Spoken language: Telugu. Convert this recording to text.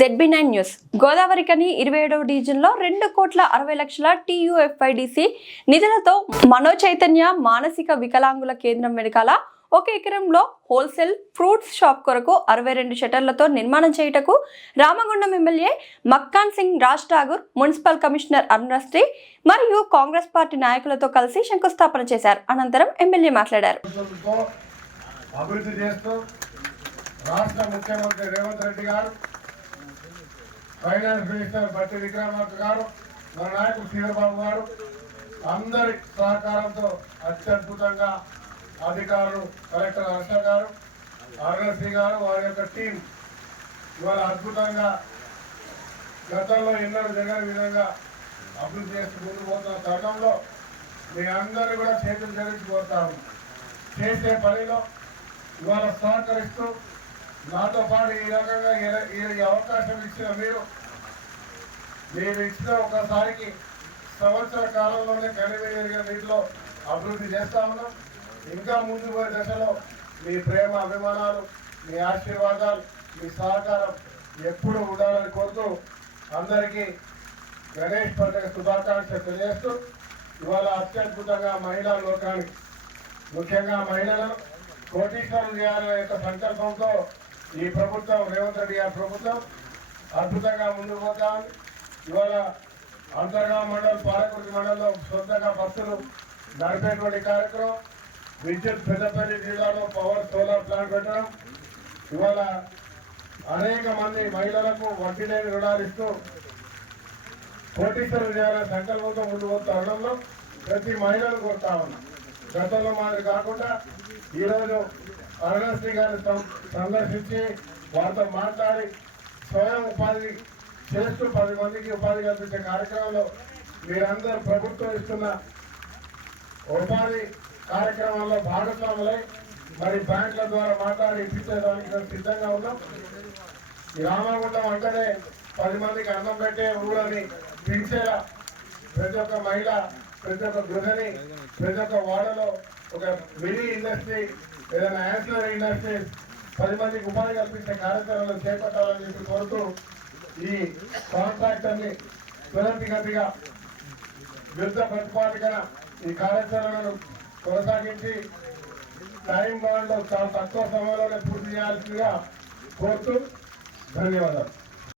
జెడ్బీ నైన్ న్యూస్ గోదావరి కని ఇరవై ఏడవ డివిజన్లో రెండు కోట్ల అరవై లక్షల టీయూఎఫ్ఐడిసి నిధులతో మనో చైతన్య మానసిక వికలాంగుల కేంద్రం వెనకాల ఒక ఎకరంలో హోల్సేల్ ఫ్రూట్స్ షాప్ కొరకు అరవై రెండు షటర్లతో నిర్మాణం చేయుటకు Ramagundam MLA Makkan Singh Raj Thakur municipal commissioner Arunasri మరియు కాంగ్రెస్ పార్టీ నాయకులతో కలిసి శంకుస్థాపన చేశారు. అనంతరం ఎమ్మెల్యే మాట్లాడారు. అభివృద్ధి చేస్తూ రాష్ట్ర ముఖ్యమంత్రి రేవంత్ రెడ్డి గారు ఫైనాన్స్ మినిస్టర్ బట్టి విక్రమార్క గారు మన నాయకుడు చీరబాబు గారు అందరి సహకారంతో అత్యద్భుతంగా అధికారులు కలెక్టర్ హర్ష గారు ఆర్ఎస్సీ గారు వారి యొక్క టీం ఇవాళ అద్భుతంగా గతంలో ఎన్నడూ జరగని విధంగా అభివృద్ధి చేస్తూ ముందు పోతున్న తరుణంలో మీ అందరినీ కూడా చేతులు జరిగి చేసే పనిలో ఇవాళ సహకరిస్తూ నాతో పాటు ఈ రకంగా ఈ- అవకాశం ఇచ్చిన మీరు మీరు ఇచ్చిన ఒకసారికి సంవత్సర కాలంలోనే కనివేరిన నీటిలో అభివృద్ధి చేస్తా ఉన్నాం. ఇంకా ముందు పోయే దశలో మీ ప్రేమ అభిమానాలు మీ ఆశీర్వాదాలు మీ సహకారం ఎప్పుడు ఉండాలని కోరుతూ అందరికీ గణేష్ పండుగ శుభాకాంక్షలు తెలియజేస్తూ ఇవాళ అత్యద్భుతంగా మహిళా లోకానికి ముఖ్యంగా మహిళలను కోటీశ్వరులు చేయాలనే యొక్క సంకల్పంతో ఈ ప్రభుత్వం రేవంత్ రెడ్డి గారి ప్రభుత్వం అద్భుతంగా ముందుకు పోతా ఉంది. ఇవాళ అంతర్గా మండలం పాలకుర్తి మండలంలో సొంతంగా బస్సులు నడిపేటువంటి కార్యక్రమం. విద్యుత్ పెద్దపల్లి జిల్లాలో పవర్ సోలార్ ప్లాంట్ పెట్టడం. ఇవాళ అనేక మంది మహిళలకు వడ్డీ లేని రుణాలు ఇస్తూ కోటీశ్వరులు చేయాలనే సంకల్పంతో ముందు పోతున్న తరుణంలో ప్రతి మహిళను కోరుతా ఉన్నాం. గతంలో మాదిరి కాకుండా ఈరోజు అరుణశ్రీ గారిని సందర్శించి వారితో మాట్లాడి స్వయం ఉపాధి చేస్తూ పది మందికి ఉపాధి కల్పించే కార్యక్రమంలో మీరందరూ ప్రభుత్వం ఇస్తున్న ఉపాధి కార్యక్రమాల్లో భాగస్వాములై మరి బ్యాంకుల ద్వారా మాట్లాడి ఇప్పించేదానికి మేము సిద్ధంగా ఉన్నాం. ఈ రామగుండం అంటేనే పది మందికి అన్నం పెట్టే ఊరని పిలిచేలా ప్రతి ఒక్క మహిళ ప్రతి ఒక్క గృహిణి ప్రతి ఒక్క వాడలో ఒక మినీ ఇండస్ట్రీ ఏదైనా యాన్సిలరీ ఇండస్ట్రీ పది మందికి ఉపాధి కల్పించే కార్యక్రమాలను చేపట్టాలని చెప్పి కోరుతూ ఈ కాంట్రాక్టర్ని గట్టిగా యుద్ధ ప్రతిపాదికన ఈ కార్యాచరణను కొనసాగించి టైం బాండ్లో చాలా తక్కువ సమయంలోనే పూర్తి చేయాల్సిందిగా కోరుతూ ధన్యవాదాలు.